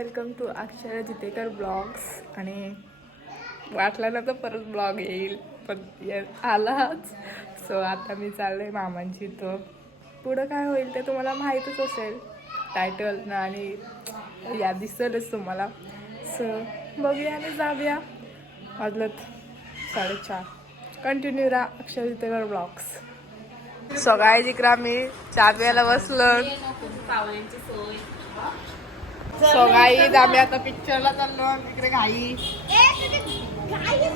Welcome to Akshara Jitekar blogs. आणि वाटला ना तर परत ब्लॉग येईल पण आलाच. सो आता मी चालले मामांची. तो पुढं काय होईल ते तुम्हाला माहीतच असेल टायटल ना आणि या दिसेलच तुम्हाला. सो बघूया आणि जाऊया. वाजलत 4:30. कंटिन्यू राहा अक्षरा जितेकर ब्लॉग्स. सकाळी जिकडे मी चहा प्यायला बसलो. सो गाईज आम्ही आता पिक्चरला चाललो. तिकडे घाई.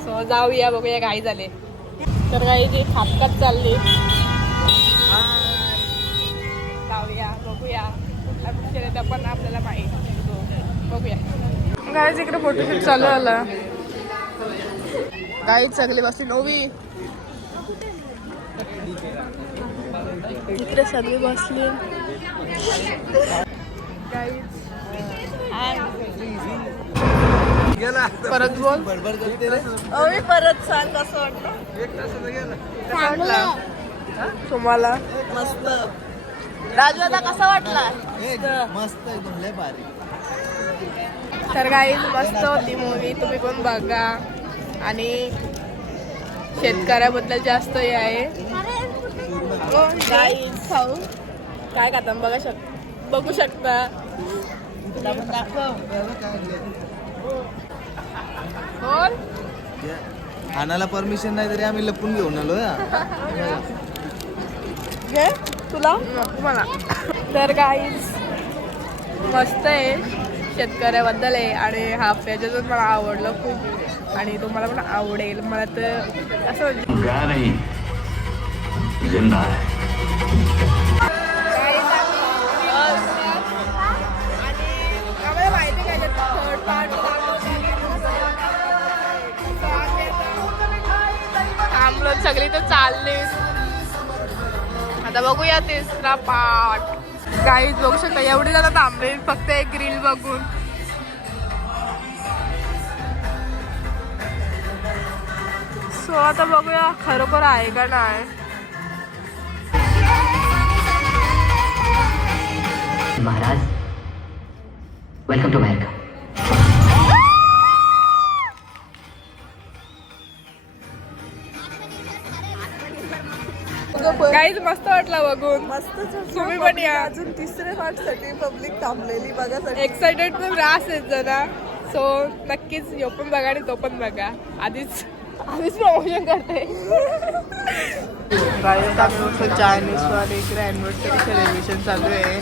सो जाऊया बघूया. घाई झाले तर गाई जी खापकात चालली. जाऊया बघूया कुठला पिक्चर आहे ते पण आपल्याला माहिती. बघूया. गाईज इकडे फोटोशूट चालू आला. गाईज सगळी बसली. नोवी इकडे सगळी बसली. गाईज परत बोल. मी परत सांग कसं वाटलं तुम्हाला. मस्त. राजू आता कसा वाटला. मस्त एकदम लय भारी. तर गाईज मस्त होती मूवी. तुम्ही पण बघा. आणि शेतकऱ्याबद्दल जास्त हे आहे. गाईज खाऊ काय खाता बघू शकता. बोल. आणायला परमिशन नाही तरी आम्ही लपून घेऊन आलो. घे तुला मला. तर गाईज मस्त आहे. शेतकऱ्याबद्दल आहे आणि हा त्याच्यातून मला आवडलं खूप. आणि तुम्हाला पण आवडेल. मला तर असं थांबलो सगळी तर चालली. आता बघूया तिसरा पार्ट. गाईज बघू शकता एवढी जण थांबले फक्त एक रील बघून. सो आता बघूया खरोखर आहे का नाही. Maharaj welcome to America. Guys मस्त वाटला बघून. मस्त. तुम्ही पण या. अजून तिसऱ्या पार्ट साठी पब्लिक थांबलेली बघासाठी. एक्साइटेड पण रास आहेत जरा. सो नक्कीच यो पण बघा आणि तो पण बघा. आधीच प्रमोशन करते. चायनीज वाले इकडे अॅनिव्हर्सरी सेलिब्रेशन चालू आहे.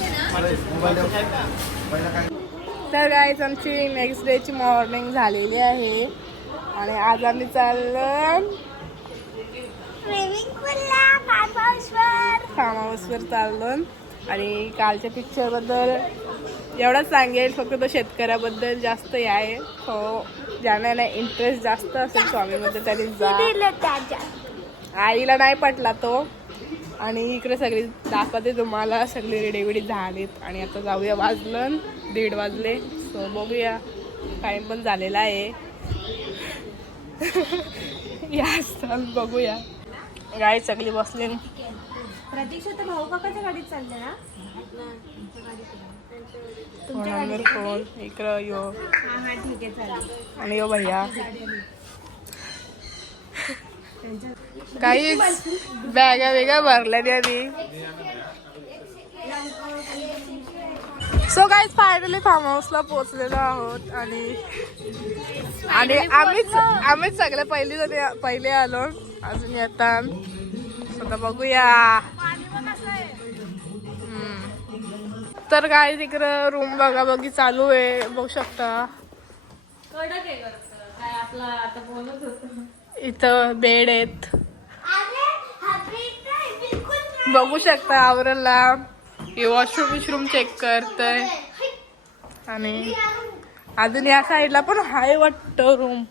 तर गाईज आमची नेक्स्ट डेची मॉर्निंग झालेली आहे. आणि आज आम्ही चाललो फार्म हाऊसवर चाललो. आणि कालच्या पिक्चरबद्दल एवढंच सांगेल फक्त तो शेतकऱ्याबद्दल जास्त हे आहे. हो ज्यांना इंटरेस्ट जास्त असेल स्वामीबद्दल त्यांनी जा. आईला नाही पटला तो. आणि इकडे सगळी दाखवते तुम्हाला. सगळी रेडीवेडी झालीत आणि आता जाऊया. वाजलं 1:30 वाजले. सो बघूया. टाईम पण झालेला आहे. या चल बघूया. गाडी सगळी बसली. प्रतीक्षा तर भाऊ काकाच्या गाडीत चालले ना. फोन इकडं यो. हा ठीक आहे चालेल. आणि यो भैया काही बॅगा वेगा भरल्या त्यांनी. सो गाईज फायनली फार्म हाऊसला पोहोचलेलो आहोत. आणि आम्हीच सगळे पहिले आलो. अजून येतात. आता बघूया. तर गाईज इकडं रूम बघा बघी चालू आहे. बघू शकता. इथं बेड आहेत. बघू शकता आवरला. वॉशरूम चेक करतय. आणि अजून या साईडला पण हाय वाटतं रूम.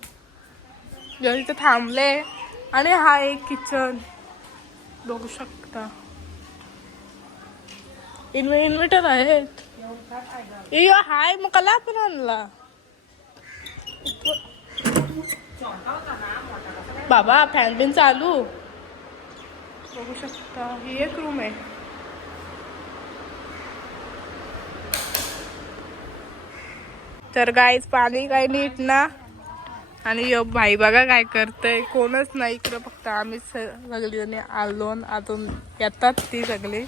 इथं थांबले. आणि हा एक किचन बघू शकता. इन्व्हर्टर आहेत. हाय मग कला पण आणला बाबा. फॅन बिन चालू. बघू शकता ही एक रूम आहे. तर गाईच पाणी काय नीट ना. आणि यो भाई बघा काय करतय, कोणच नाही इकडं, फक्त आम्ही सगळी आलो. आतून येतात ती सगळी,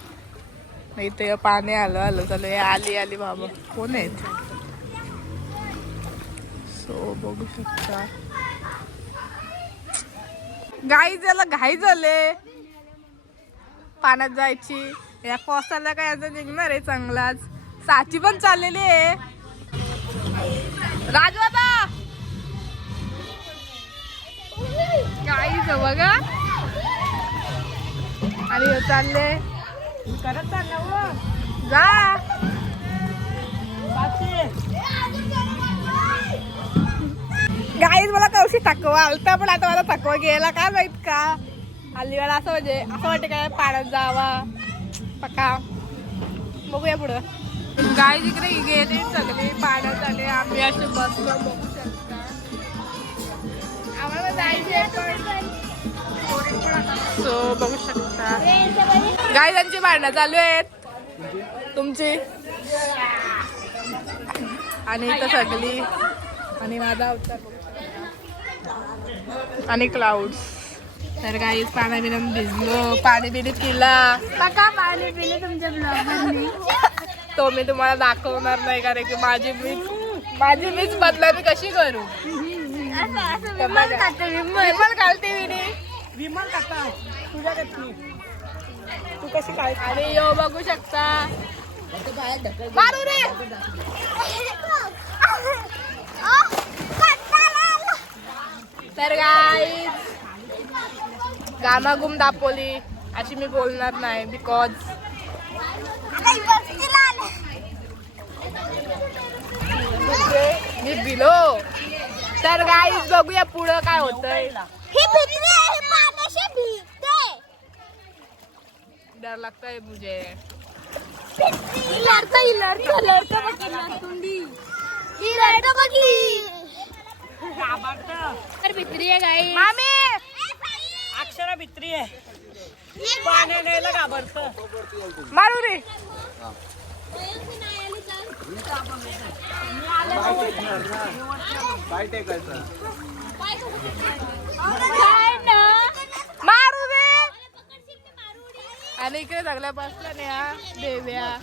नाही तर पाणी आलं चालू. आली आली बाबा, कोण आहेत. सो बघू शकता गाई, त्याला घाई झाले पाण्यात जायची. या पावसाला काय आता निघणार आहे चांगलाच. साची पण चाललेली आहे. राजवादा गाईच बघा. आणि हे चालले जा. गाईच मला कवशी थकवा आलता, पण आता मला थकवा गेला काय माहित का. हल्ली वेळा असं म्हणजे असं वाटतं काय पाण्यात जावा पक्का. बघूया पुढं. गाय तिकडे गेले सगळे पाण्यात आले. आम्ही असे बसलो, बघू शकता. आम्हाला जायचे सो बघू शकता. गाय त्यांची भांडणं चालू आहेत तुमची. आणि इथं सगळी. आणि माझा अवतार बघू शकता. आणि क्लाउड्स. तर गाईच पाण्या बिण्यात भिजलो, पाणी बिणी पिला. काका पाणी पिले तुमच्या ब्लॉगमध्ये. तो मी तुम्हाला दाखवणार नाही, कारण की माझी मीच बदला मी कशी करू. विमल घालते विमल काका तुझ्या कशी तू कशी काय. आणि यो बघू शकता. मारू रे. तर गाईज गामागुम दापोली अशी मी बोलणार नाही, बिकॉज मी भिलो. तर गाईज बघूया पुढं काय होतंय. डर लगता है मुझे. भित्री आहे गाई. मामी अक्षरा भित्री आहे. पाणी न्यायला घाबरत. मारू रे. मारू रे. आणि इकडे सगळ्या बसल्या नाही हा देव्या.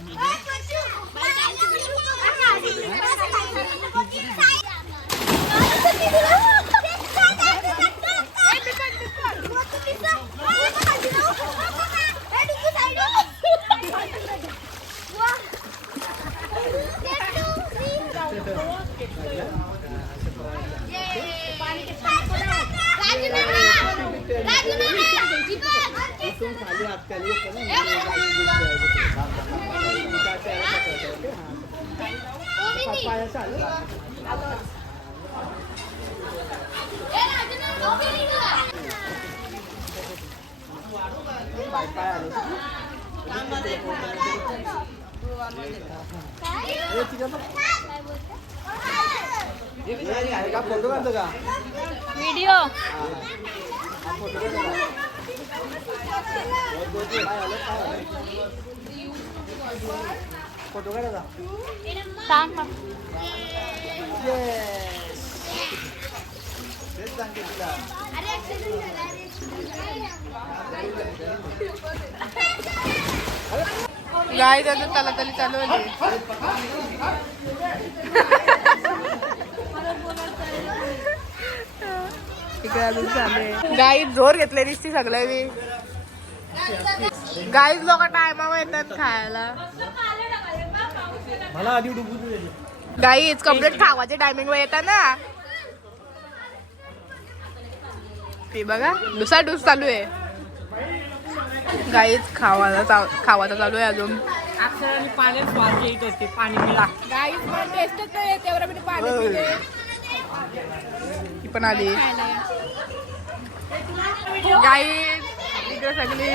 फोटो काढतो का व्हिडिओ. फोटो काढा. सांग मग. तेच सांगते तुला. गाय त्याचं त्याला तरी चालू होती. इकडे अजून चालू. गाई जोर घेतले दिसती सगळ्यांनी. गाईच लोक टायमावर येतात खायला. मला आधी डुबू. गाईच कम्प्लीट खावाच्या टायमिंग वर येतात ना. ते बघा दुसरा डूस चालू आहे. गाईच खावाचा चालू आहे अजून. अक्षराने पाण्यात स्वाद येत होते. पाणी पिला. गाईच पण टेस्टच नाही तेवढं मी पाणी पिले. ती पण आली. गाईच इकडे सगळी.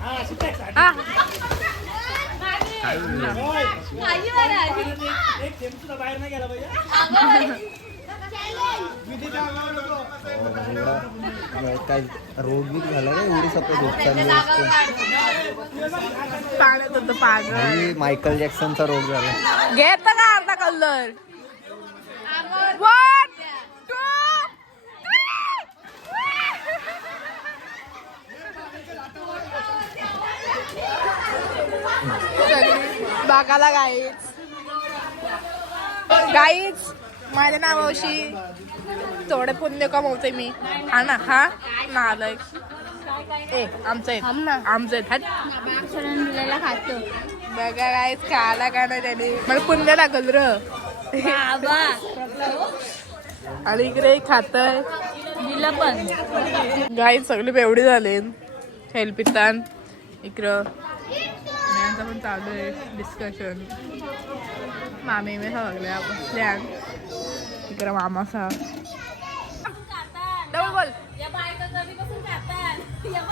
हा बाहेर नाही गेला पाहिजे. काय रोग बीग झाला ना एवढी सपोज उपचार पाण्यात होतं पागल. मायकल जॅक्सनचा रोग झाला. घेत का अर्धा कलर. बागाला गाईच माझ्या नावाशी थोडे पुण्य कमवते मी. हा ना हा ना आलंय ए आमचं खातो बघा गाईच खायला का नाही त्याने मला पुण्य लागल र. आणि इकडे खातय दिलं पण गाई सगळी बेवडी झाले. हेल्पितान इकडं यांचं पण चालू आहे डिस्कशन. मामी मी सगळ्या बसल्या इकडं मामासा डबल बोल. या बायका कधीपासून खातात या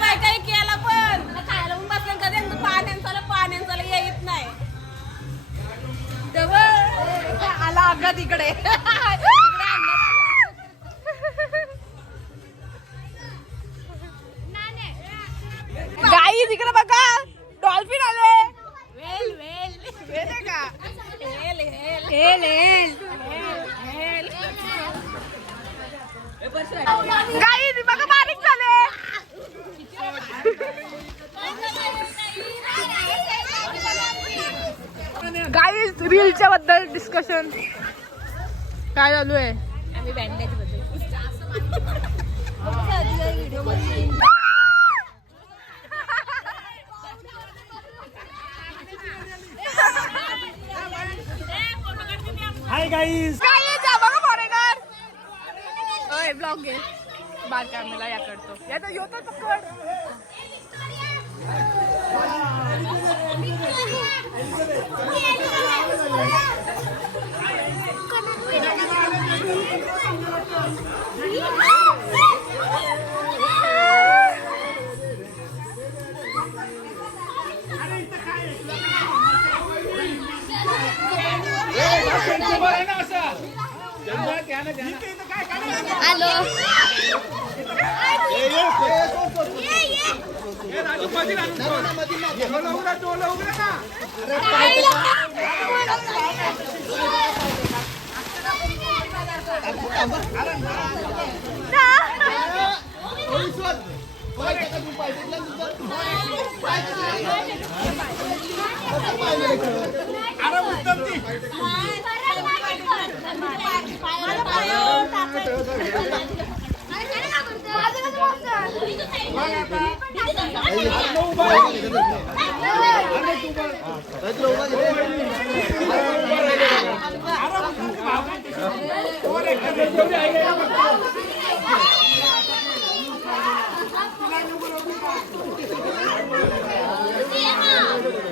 बायका केला पण खायला पण बसल्या कधी पाण्यांचा येत नाही आला अपघात इकडे. गाई तिकडे बघा डॉल्फिन आले. वेल वेल वेल आहे का? हेल हेल हेल हेल गाई बघा बारीक झाले. गाई रीलच्या बद्दल डिस्कशन काय चालू आहे. आम्ही बँडेज बद्दल हाय गाईज बघा फॉरेनर. ओय ब्लॉग घे बार कॅमेरा या करतो याचा योतो पकड.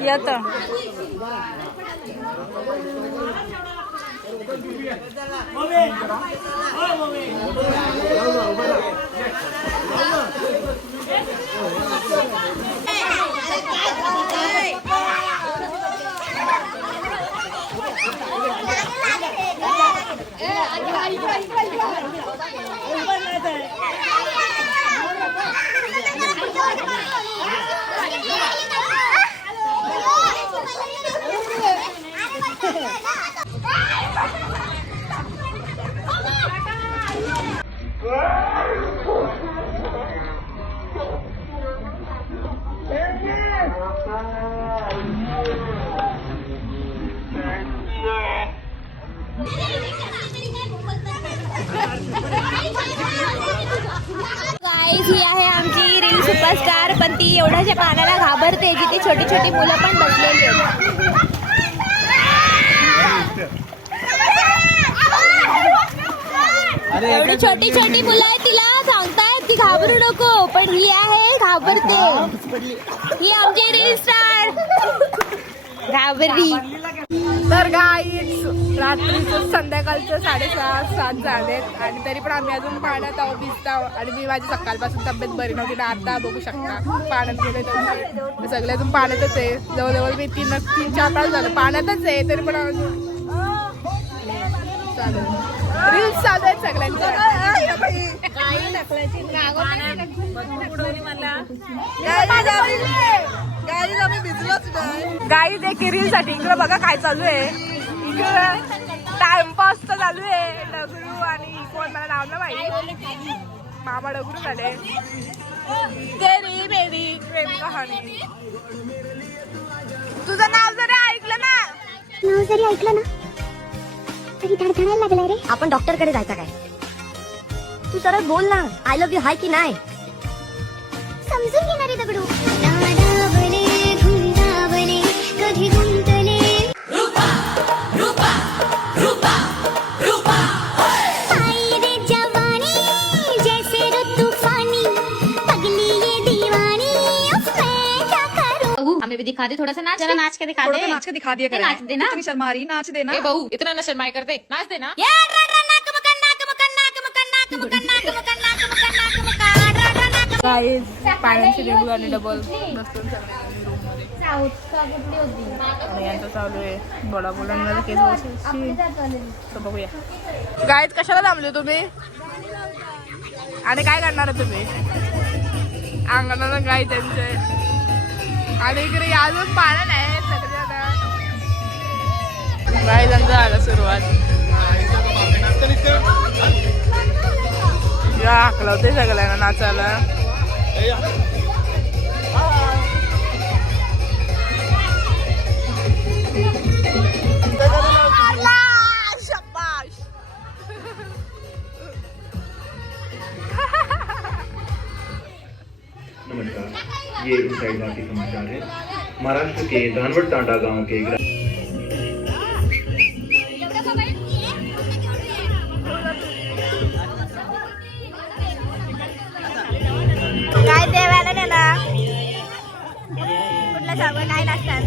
येतो गाईज ही आहे आमची रील सुपरस्टार. पण ती एवढ्याच्या पाण्याला घाबरते जिथे छोटी छोटी मुलं पण बसलेली आहेत. एवढी छोटी छोटी मुलं आहेत तिला सांगतायत ती घाबरू नको पण ही आहे घाबरते. ही आमची रील स्टार घाबरली. तर गाईज रात्रीचं संध्याकाळचं 6:30-7 झालेत आणि तरी पण आम्ही अजून पाण्यात आहो, भिजताव. आणि मी माझी सकाळपासून तब्येत बरी नव्हती ना, आता बघू शकता पाण्यात गेले तर सगळे अजून पाण्यातच आहे. जवळजवळ मी 3-4 तास झालं पाण्यातच आहे, तरी पण अजून रील्स चालू आहेत सगळ्यांच्या. गाई देखील रील साठी इकडे बघा काय चालू आहे. इकडे टाइमपास तर चालू आहे. डगरू आणि कोण मला नाव ना माहिती, मामा डगरू झाले. तेरी मेरी प्रेम कहाणी. तुझं नाव जरी ऐकलं ना तरी धडधडायला लागलाय रे. आपण डॉक्टर कडे जायचं काय? तू सरळ बोल ना, आय लव्ह यू हाय की नाही समजून घेणारे दगडू. कधी गुंतले हमें भी दिखा दे थोड़ा सा नाच, जरा नाच के दिखा दे, नाच के दिखा दिया करे। नाच देना, इतनी शर्मा रही, नाच देना। ए बहू इतना न शर्माए करते, नाच देना. गाईज पाण्याची रेडू आणि डबल बसून सगळ्यांनी रूममध्ये आणि यांचं चालू आहे बोला बोलांना केस बसायची. तर बघूया गाईज कशाला थांबले तुम्ही आणि काय करणार तुम्ही अंगणाला गाई त्यांचे. आणि इकडे अजून पाणी नाही सगळे आता गाई त्यांचं झालं सुरुवात. हाकलवते सगळ्यांना नाचायला. नमस्कार, ये इनसाइड बाकी समाचार है। महाराष्ट्र के धानवड टांडा गांव के काय देवाला नेला कुठलं सांगू काय लागतात.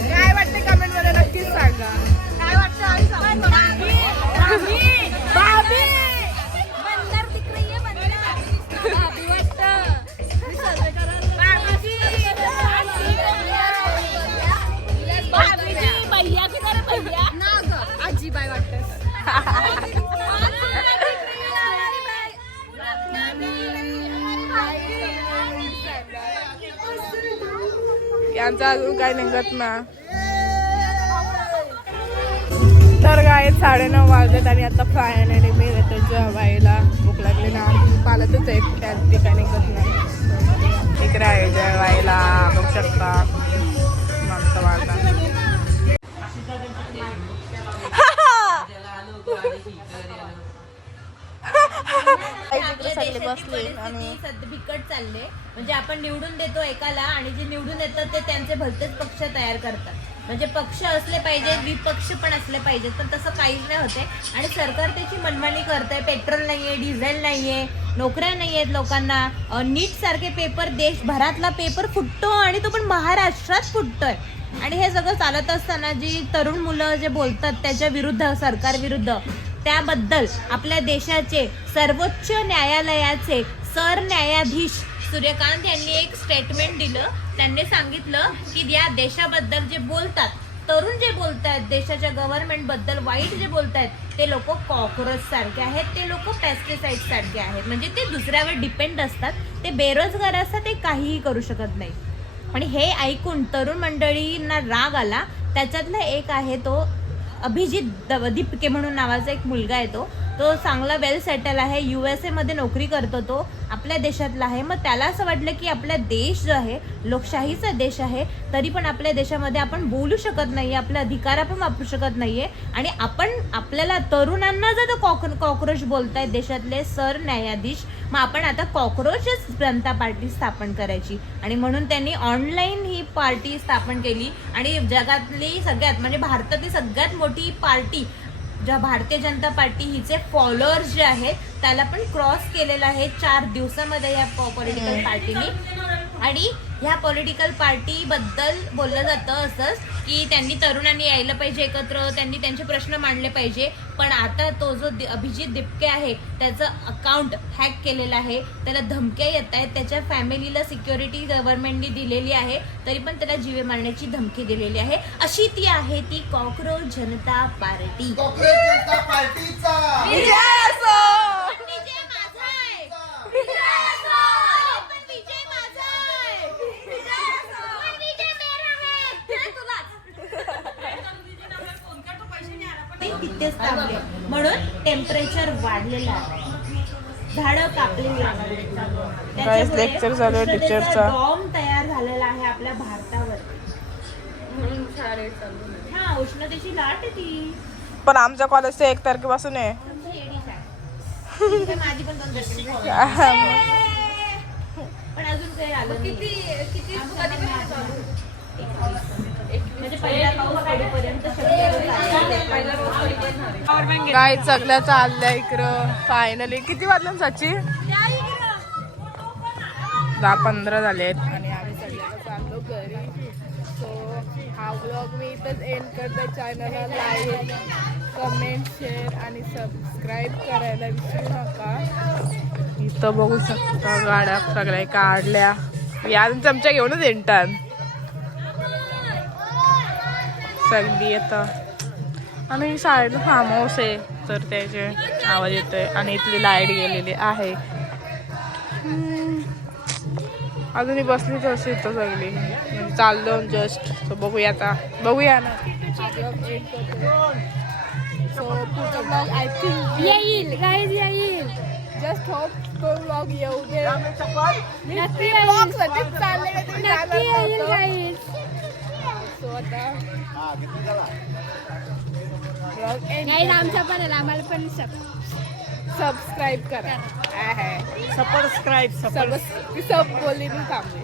काय वाटतं कमेंट मध्ये नक्कीच सांगा. काय वाटतं आजी बाय वाटत. यांचा अजून काय निघत ना. तर काय 9:30 वाजलेत आणि आता फायनली मी येतो जेवायला. भूक लागली ना पालतच आहेत त्या ठिकाणी निघत नाही. इकडे आहे जेवायला बघू शकता माणसं वाढता. सध्या बिकट चालले म्हणजे आपण निवडून देतो एकाला आणि जे निवडून येतात ते त्यांचे भलतेच पक्ष तयार करतात. म्हणजे पक्ष असले पाहिजेत, विपक्ष पण असले पाहिजेत, पण तसं काहीच नाही होते. आणि सरकार त्याची मनमानी करतंय. पेट्रोल नाहीये, डिझेल नाहीये, नोकऱ्या नाही आहेत लोकांना. नीट सारखे पेपर, देशभरातला पेपर फुटतो आणि तो पण महाराष्ट्रात फुटतोय. आणि हे सगळं चालत असताना जी तरुण मुलं जे बोलतात त्याच्या विरुद्ध, सरकार विरुद्ध, त्याबद्दल आपल्या देशाचे सर्वोच्च न्यायालयाचे सरन्यायाधीश सूर्यकांत यांनी एक स्टेटमेंट दिलं. त्यांनी सांगितलं की या देशाबद्दल जे बोलतात, तरुण जे बोलतायत, देशाच्या गव्हर्नमेंट बद्दल वाईट जे बोलतायत, ते लोक कॉक्रोच सारखे आहेत, ते लोक पेस्टिसाइड सारखे आहेत. म्हणजे ते दुसऱ्यावर डिपेंड असतात, ते बेरोजगार असतात, ते काहीही करू शकत नाही. आणि हे ऐकून तरुण मंडळींना राग आला. त्याच्यातला एक आहे तो अभिजित दिपके म्हणून नावाचा एक मुलगा आहे. तो चांगला वेल सेटल आहे, USA मध्ये नोकरी करतो, तो आपल्या देशातला आहे. मग त्याला असं वाटलं की आपला देश जो आहे लोकशाहीचा देश आहे, तरी पण आपल्या देशामध्ये आपण बोलू शकत नाहीये, आपले अधिकार आपण वापरू शकत नाहीये. आणि आपल्याला तरुणांना जर कॉक्रोच बोलतायत देशातले सरन्यायाधीश, मग आपण आता कॉक्रोचच जनता पार्टी स्थापन करायची. आणि म्हणून त्यांनी ऑनलाईन ही पार्टी स्थापन केली. आणि जगातली सगळ्यात म्हणजे भारतातली सगळ्यात मोठी पार्टी ज्या भारतीय जनता पार्टी, हिचे फॉलोअर्स जे आहेत त्याला पण क्रॉस केलेला आहे 4 दिवसामध्ये या पॉलिटिकल पार्टीने. आणि ह्या पॉलिटिकल पार्टी बद्दल बोललं जातं असंच की त्यांनी तरुणांनी यायला पाहिजे एकत्र, त्यांनी त्यांचे प्रश्न मांडले पाहिजे. पण आता तो जो अभिजित दिपके आहे त्याचं अकाउंट हॅक केलेलं आहे, त्याला धमक्या येत आहेत, त्याच्या फॅमिलीला सिक्युरिटी गव्हर्नमेंटने दिलेली आहे, तरी पण त्याला जीवे मारण्याची धमकी दिलेली आहे. अशी ती आहे ती कॉक्रोच जनता पार्टी. तिथेच थांबले म्हणून टेम्परेचर वाढलेलं आहे, झाडं कापलेली आहेत. लेक्चर चालू आहे टीचरचा. बॉम्ब तयार झालेला आहे आपल्या भारतावर. हा, उष्णतेची लाट आहे ती. पण आमच्या कॉलेजचं 1 तारखेपासून आहे. माझी पण 2 तारखेला. पण अजून काही आलं किती म्हणजे पहिला पाऊस पडेपर्यंत काय सगळं चाललंय इकडं. फायनली किती वाजलं सची? 10-15 झालेत आणि आम्ही सगळ्यांना चाललो घरी. सो हा व्लॉग मी इथंच एंड करते. चॅनलला लाईक, कमेंट, शेअर आणि सबस्क्राईब करायला विसरू नका. इथं बघू शकता गाड्या सगळ्या काढल्या. या चमचा घेऊनच येतात सगळी येतं. आणि साईडला फार्म हाऊस आहे तर त्याचे आवाज येतोय. आणि इथली लाईट गेलेली आहे. अजूनही बसलीच असे इथं सगळी. म्हणजे चाललो जस्ट. सो बघूया ना. सो पुढचा ब्लॉग आय थिंक येईल गाईज, येईल. जस्ट होप तो ब्लॉग येऊ दे. नक्की येईल गाईज. सो आता ब्लॉग आमचा पण आम्हाला पण सबस्क्राईब करा. सबस्क्राईब सब बोलीने थांबले.